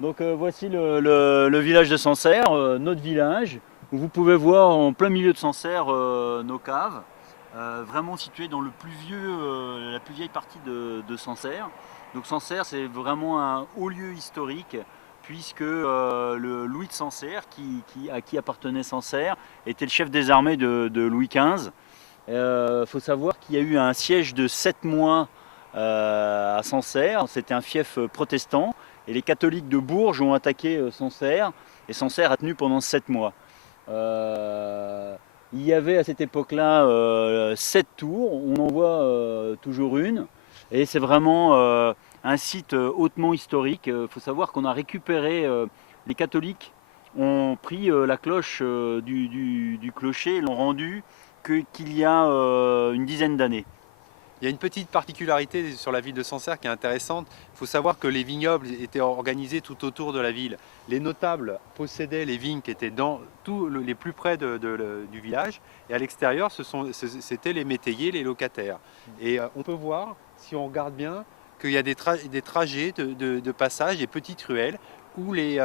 Donc voici le village de Sancerre, notre village, où vous pouvez voir en plein milieu de Sancerre nos caves, vraiment situées dans la plus vieille partie de Sancerre. Donc Sancerre, c'est vraiment un haut lieu historique, puisque le Louis de Sancerre, à qui appartenait Sancerre, était le chef des armées de Louis XV. Il faut savoir qu'il y a eu un siège de 7 mois à Sancerre. C'était un fief protestant. Et les catholiques de Bourges ont attaqué Sancerre. Et Sancerre a tenu pendant 7 mois. Il y avait à cette époque-là 7 tours. On en voit toujours une. Et c'est vraiment un site hautement historique. Il faut savoir qu'on a récupéré, les catholiques ont pris la cloche du clocher et l'ont rendue qu'il y a une dizaine d'années. Il y a une petite particularité sur la ville de Sancerre qui est intéressante. Il faut savoir que les vignobles étaient organisés tout autour de la ville. Les notables possédaient les vignes qui étaient les plus près du village. Et à l'extérieur, c'était les métayers, les locataires. Et on peut voir, si on regarde bien, qu'il y a des trajets de passage, des petites ruelles, où les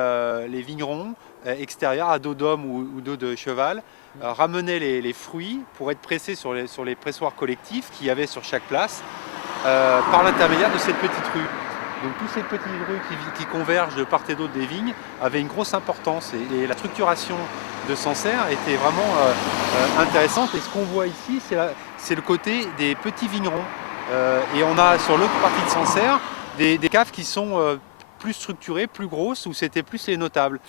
vignerons extérieurs, à dos d'homme ou dos de cheval, ramenaient les fruits pour être pressés sur les pressoirs collectifs qu'il y avait sur chaque place par l'intermédiaire de cette petite rue. Donc toutes ces petites rues qui convergent de part et d'autre des vignes avaient une grosse importance et la structuration de Sancerre était vraiment intéressante. Et ce qu'on voit ici, c'est le côté des petits vignerons. Et on a sur l'autre partie de Sancerre des caves qui sont plus structurées, plus grosses, où c'était plus les notables.